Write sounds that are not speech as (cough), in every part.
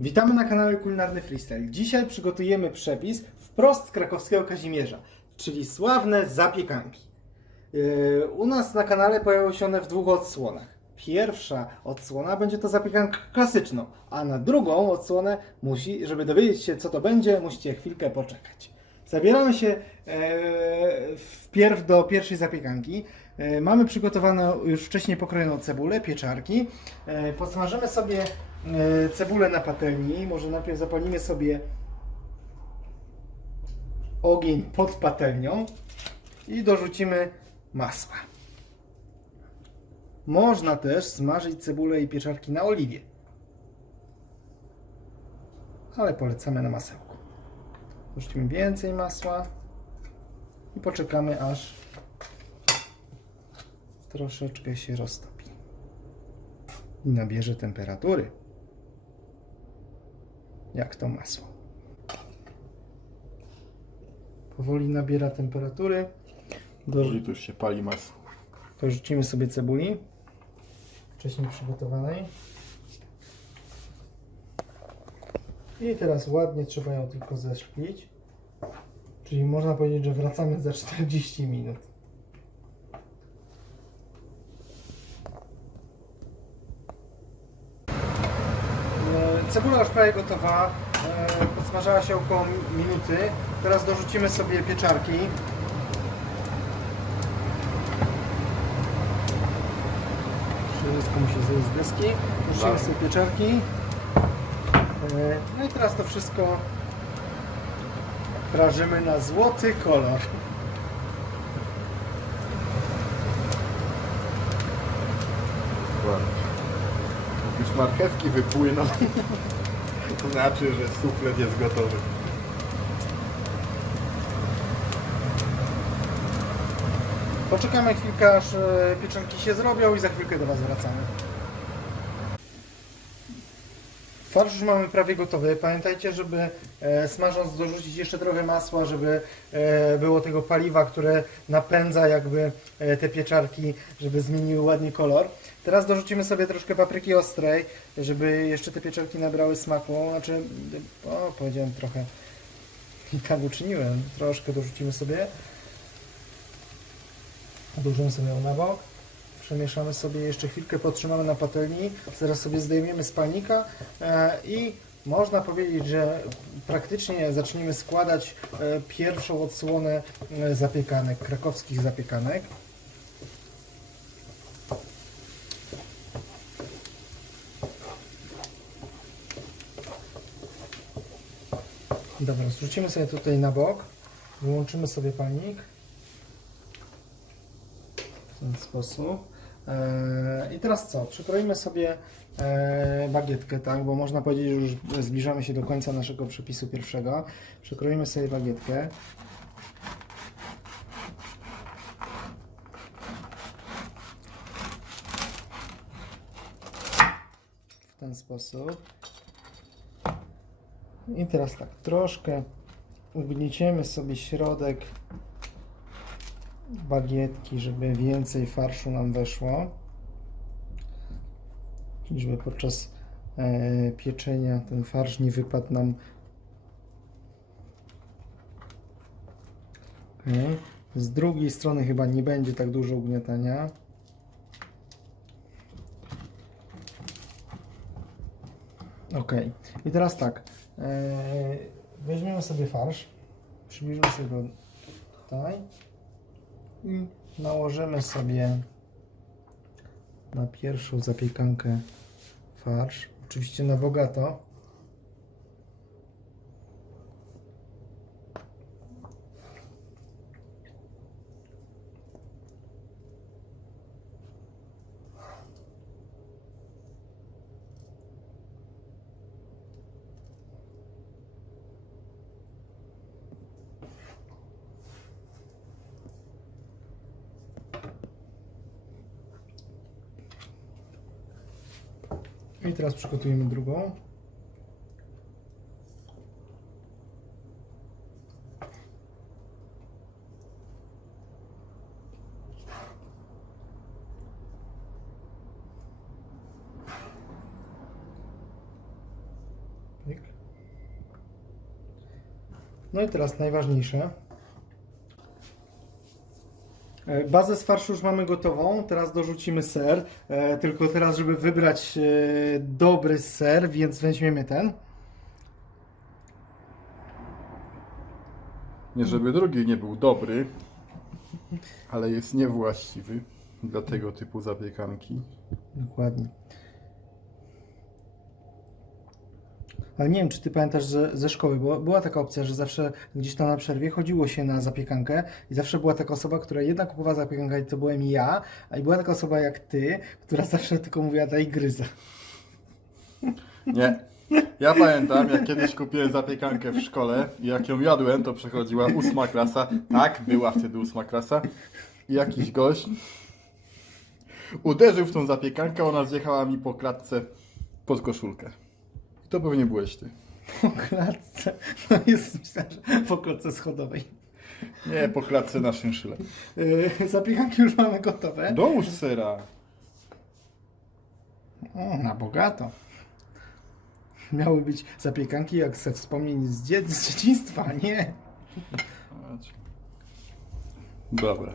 Witamy na kanale Kulinarny Freestyle. Dzisiaj przygotujemy przepis wprost z krakowskiego Kazimierza, czyli sławne zapiekanki. Yy, U nas na kanale pojawią się one w dwóch odsłonach. Pierwsza odsłona będzie to zapiekanka klasyczną, a na drugą odsłonę musi, żeby dowiedzieć się co to będzie, musicie chwilkę poczekać. Zabieramy się e, wpierw do pierwszej zapiekanki. E, mamy przygotowaną już wcześniej pokrojoną cebulę, pieczarki. E, podsmażymy sobie e, cebulę na patelni. Może najpierw zapalimy sobie ogień pod patelnią i dorzucimy masła. Można też smażyć cebulę i pieczarki na oliwie. Ale polecamy na masełku. Dorzucimy więcej masła i poczekamy aż troszeczkę się roztopi i nabierze temperatury jak to masło. Powoli nabiera temperatury. Jeżeli tu już się pali masło. Dorzucimy sobie cebuli wcześniej przygotowanej. I teraz ładnie trzeba ją tylko zeszklić. Czyli można powiedzieć, że wracamy za 40 minut. E, Cebula już prawie gotowa. E, Podsmażała się około mi- minuty. Teraz dorzucimy sobie pieczarki. Wszystko musi zejść z deski. Dorzucimy Tak. sobie pieczarki. E, No i teraz to wszystko prażymy na złoty kolor. Ładnie. Jak już marchewki wypłyną, (laughs) to znaczy, że suflet jest gotowy. Poczekamy chwilkę, aż e, pieczarki się zrobią i za chwilkę do Was wracamy. Farsz już mamy prawie gotowy. Pamiętajcie, żeby e, smażąc dorzucić jeszcze trochę masła, żeby e, było tego paliwa, które napędza jakby e, te pieczarki, żeby zmieniły ładnie kolor. Teraz dorzucimy sobie troszkę papryki ostrej, żeby jeszcze te pieczarki nabrały smaku. Znaczy, o, powiedziałem trochę. I tak uczyniłem. Troszkę dorzucimy sobie. Odłożymy sobie ją na bok. Przemieszamy sobie jeszcze chwilkę, podtrzymamy na patelni. Zaraz sobie zdejmiemy z e, i można powiedzieć, że praktycznie zaczniemy składać e, pierwszą odsłonę e, zapiekanek, krakowskich zapiekanek. Dobra, zrzucimy sobie tutaj na bok. Wyłączymy sobie palnik w ten sposób. Eee, I teraz co? Przykroimy sobie e, bagietkę, tak? Bo można powiedzieć, że już zbliżamy się do końca naszego przepisu pierwszego. Przykroimy sobie bagietkę. W ten sposób. I teraz tak, troszkę ugnieciemy sobie środek bagietki, żeby więcej farszu nam weszło. Żeby podczas e, pieczenia ten farsz nie wypadł nam. Okay. Z drugiej strony chyba nie będzie tak dużo ugniatania. Ok. I teraz tak. E, weźmiemy sobie farsz. Przybliżymy sobie go tutaj. I nałożymy sobie na pierwszą zapiekankę farsz. Oczywiście na bogato. I teraz przygotujemy drugą. No i teraz najważniejsze, E, Bazę z farszu już mamy gotową, teraz dorzucimy ser. E, tylko teraz, żeby wybrać e, dobry ser, więc weźmiemy ten. Nie żeby drugi nie był dobry, ale jest niewłaściwy dla tego typu zapiekanki. Dokładnie. Ale nie wiem, czy ty pamiętasz ze, ze szkoły, bo była taka opcja, że zawsze gdzieś tam na przerwie chodziło się na zapiekankę i zawsze była taka osoba, która jedna kupowała zapiekankę i to byłem ja, a i była taka osoba jak ty, która (laughs) zawsze tylko mówiła daj gryza. Nie. Ja pamiętam, jak kiedyś kupiłem zapiekankę w szkole i jak ją jadłem, to przechodziła ósma klasa. Tak, była wtedy ósma klasa. I jakiś gość uderzył w tą zapiekankę, ona zjechała mi po klatce pod koszulkę. To pewnie byłeś ty. Po klatce, no jest myślałem, że po klatce schodowej. Nie, po klatce na szynszyle. Yy, zapiekanki już mamy gotowe. Dołóż sera. O, na bogato. Miały być zapiekanki jak ze wspomnień z, dzie- z dzieciństwa, nie? Dobra.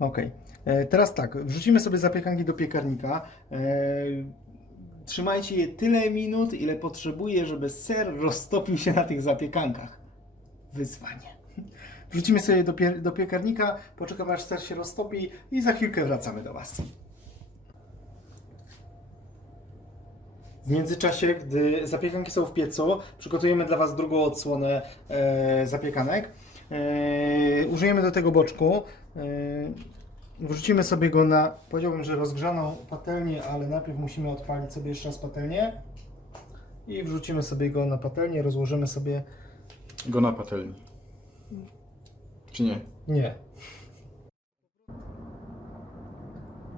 Okej. E, Teraz tak, wrzucimy sobie zapiekanki do piekarnika. E, Trzymajcie je tyle minut, ile potrzebuje, żeby ser roztopił się na tych zapiekankach. Wyzwanie. (laughs) Wrzucimy sobie do, pie- do piekarnika, poczekamy aż ser się roztopi i za chwilkę wracamy do Was. W międzyczasie, gdy zapiekanki są w piecu, przygotujemy dla Was drugą odsłonę e, zapiekanek. E, użyjemy do tego boczku. E, wrzucimy sobie go na, powiedziałbym, że rozgrzaną patelnię, ale najpierw musimy odpalić sobie jeszcze raz patelnię. I wrzucimy sobie go na patelnię, rozłożymy sobie... Go na patelni. Czy nie? Nie.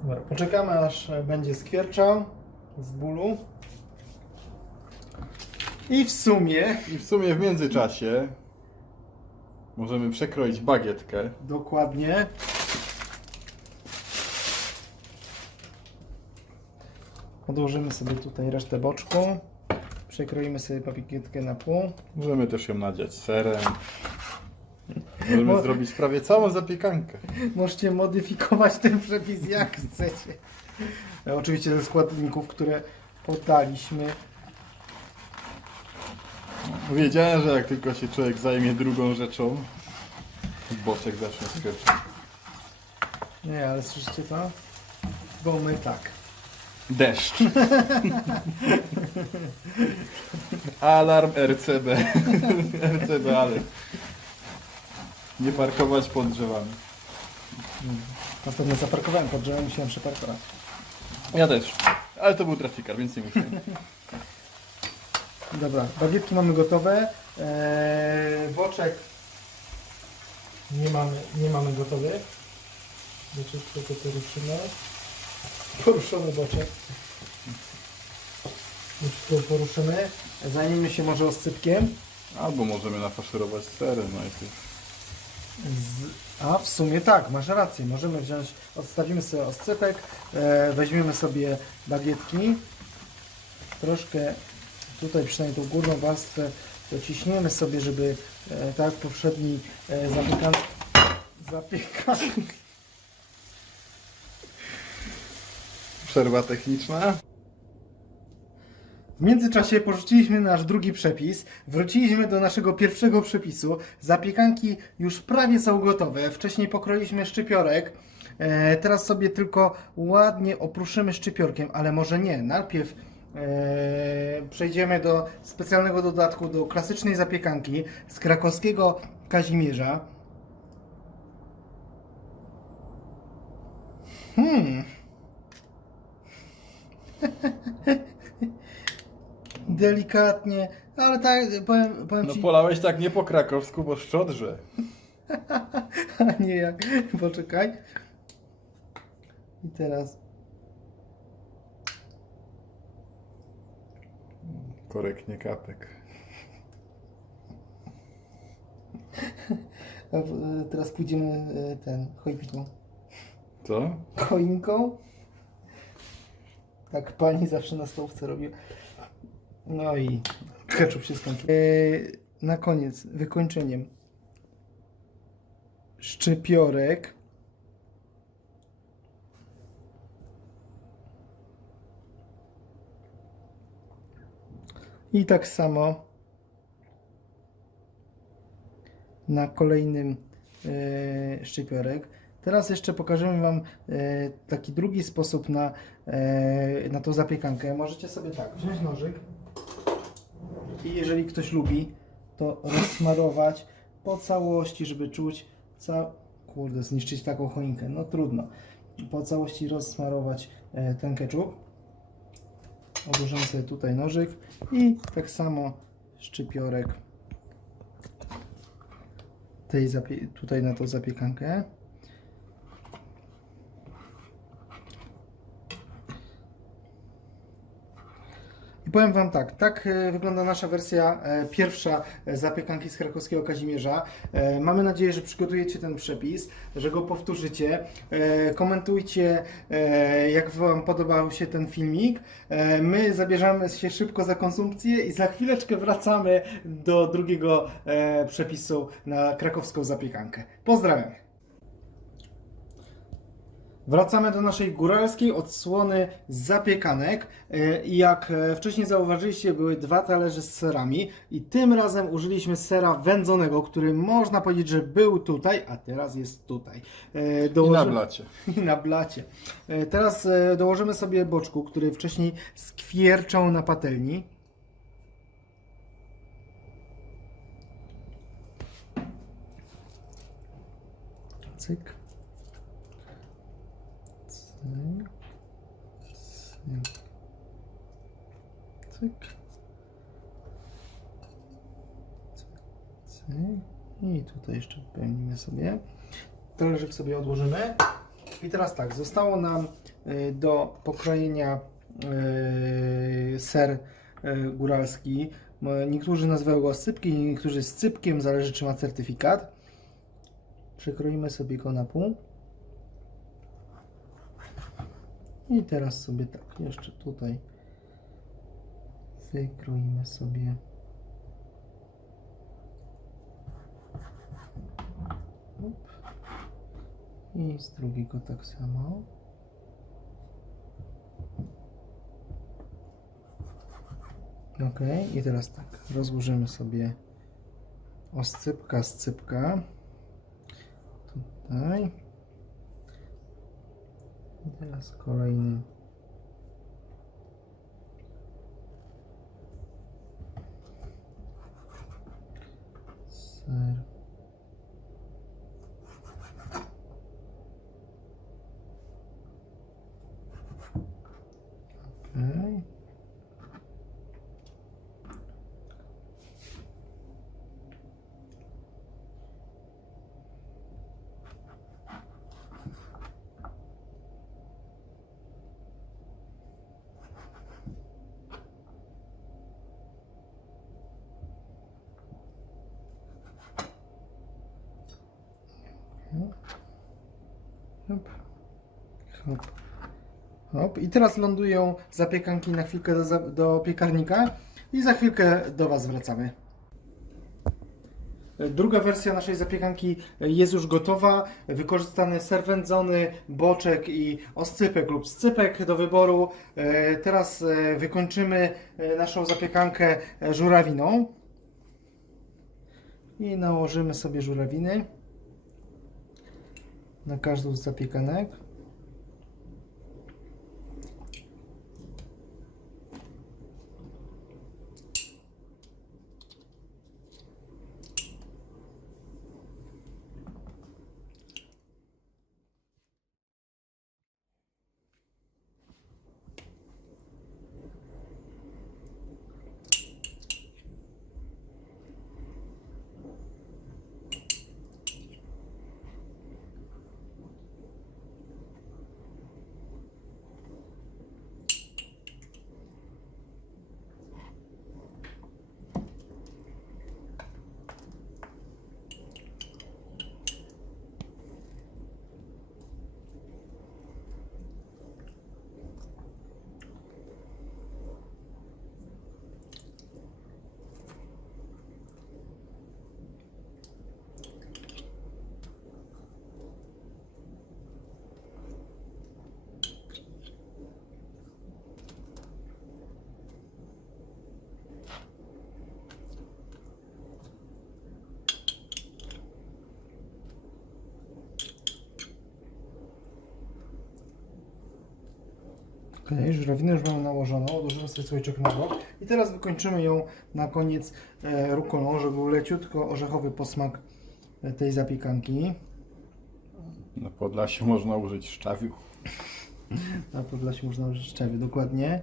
Dobra, poczekamy aż będzie skwierczał z bólu. I w sumie I w sumie w międzyczasie możemy przekroić bagietkę. Dokładnie. Odłożymy sobie tutaj resztę boczku. Przekroimy sobie papikietkę na pół. Możemy też ją nadziać serem. Możemy Mo- zrobić prawie całą zapiekankę. Możecie modyfikować ten przepis jak chcecie. E, Oczywiście ze składników, które podaliśmy. Wiedziałem, że jak tylko się człowiek zajmie drugą rzeczą, boczek zacznie skwierczyć. Nie, ale słyszycie to? Bo my tak. Deszcz. Alarm RCB. (laughs) RCB, ale nie parkować pod drzewami. Następnie zaparkowałem pod drzewem, musiałem przeparkować. Ja też. Ale to był trafikar, więc nie musiałem. Dobra, bagietki mamy gotowe. Eee, boczek nie mamy, nie mamy gotowy. Boczek tylko poruszymy. Poruszony boczek. Już go poruszymy. Zajmiemy się może oscypkiem. Albo możemy nafaszerować serem najpierw. Z... A w sumie tak, masz rację. Możemy wziąć, odstawimy sobie oscypek, e, weźmiemy sobie bagietki. Troszkę tutaj przynajmniej tą górną warstwę dociśniemy sobie, żeby e, tak poprzedni e. Przerwa techniczna. W międzyczasie porzuciliśmy nasz drugi przepis, wróciliśmy do naszego pierwszego przepisu. Zapiekanki już prawie są gotowe. Wcześniej pokroiliśmy szczypiorek. E, teraz sobie tylko ładnie opruszymy szczypiorkiem, ale może nie. Najpierw e, przejdziemy do specjalnego dodatku, do klasycznej zapiekanki z krakowskiego Kazimierza. Hmm. (laughs) Delikatnie, ale tak, powiem, powiem No ci, polałeś tak nie po krakowsku, bo szczodrze. (laughs) a nie jak, poczekaj. I teraz, Korektnie kapek. (laughs) teraz pójdziemy e, ten, choinką. Co? Choinką? Tak pani zawsze na stołówce robi. No i ketchup się skończył. E, na koniec wykończeniem szczypiorek. I tak samo na kolejnym e, szczypiorek. Teraz jeszcze pokażemy Wam e, taki drugi sposób na, e, na tą zapiekankę. Możecie sobie tak wziąć nożyk i jeżeli ktoś lubi, to rozsmarować po całości, żeby czuć ca... Kurde, zniszczyć taką choinkę. No trudno. Po całości rozsmarować e, ten ketchup. Odłożymy sobie tutaj nożyk i tak samo szczypiorek tej tutaj na tą zapiekankę. I powiem Wam tak, tak e, wygląda nasza wersja e, pierwsza e, zapiekanki z krakowskiego Kazimierza. Mamy nadzieję, że przygotujecie ten przepis, że go powtórzycie. Komentujcie, jak Wam podobał się ten filmik. My zabierzemy się szybko za konsumpcję i za chwileczkę wracamy do drugiego przepisu na krakowską zapiekankę. Pozdrawiam! Wracamy do naszej góralskiej odsłony zapiekanek. E, jak e, wcześniej zauważyliście, były dwa talerze z serami i tym razem użyliśmy sera wędzonego, który można powiedzieć, że był tutaj, a teraz jest tutaj. E, I na blacie. (laughs) i na blacie. Teraz dołożymy sobie boczku, który wcześniej skwierczał na patelni. Cyk. Cyk. Cyk. I tutaj jeszcze wypełnimy sobie. Talerzyk sobie odłożymy. I teraz tak, zostało nam y, do pokrojenia y, ser y, góralski. Niektórzy nazywają go sypkiem, niektórzy z cypkiem, zależy czy ma certyfikat. Przekroimy sobie go na pół. I teraz sobie tak, jeszcze tutaj wykroimy sobie. Up. I z drugiego tak samo. Ok, i teraz tak, rozłożymy sobie oscypka, scypka. Tutaj. I teraz kolejny. Ser. Okej. Hop. Hop. Hop. I teraz lądują zapiekanki na chwilkę do, do piekarnika i za chwilkę do Was wracamy. Druga wersja naszej zapiekanki jest już gotowa. Wykorzystany ser wędzony, boczek i oscypek lub scypek do wyboru. E, Teraz e, wykończymy e, naszą zapiekankę żurawiną. I nałożymy sobie żurawiny na każdą z zapiekanek. Okej, żurawinę już mamy nałożoną, odłożymy sobie słoiczek na bok i teraz wykończymy ją na koniec e, rukolą, żeby był leciutko orzechowy posmak e, tej zapiekanki. Na Podlasiu można użyć szczawiu. (laughs) Na Podlasiu można użyć szczewy, dokładnie.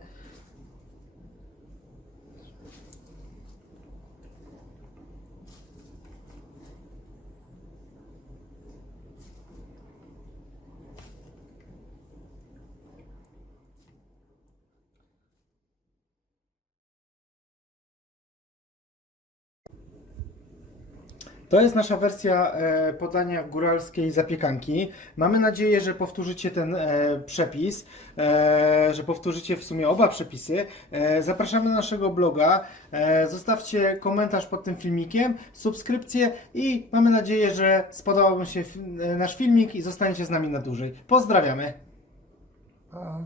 To jest nasza wersja e, podania góralskiej zapiekanki. Mamy nadzieję, że powtórzycie ten e, przepis, e, że powtórzycie w sumie oba przepisy. E, zapraszamy na naszego bloga. E, zostawcie komentarz pod tym filmikiem, subskrypcję i mamy nadzieję, że spodobał Wam się fi- nasz filmik i zostaniecie z nami na dłużej. Pozdrawiamy! Pa.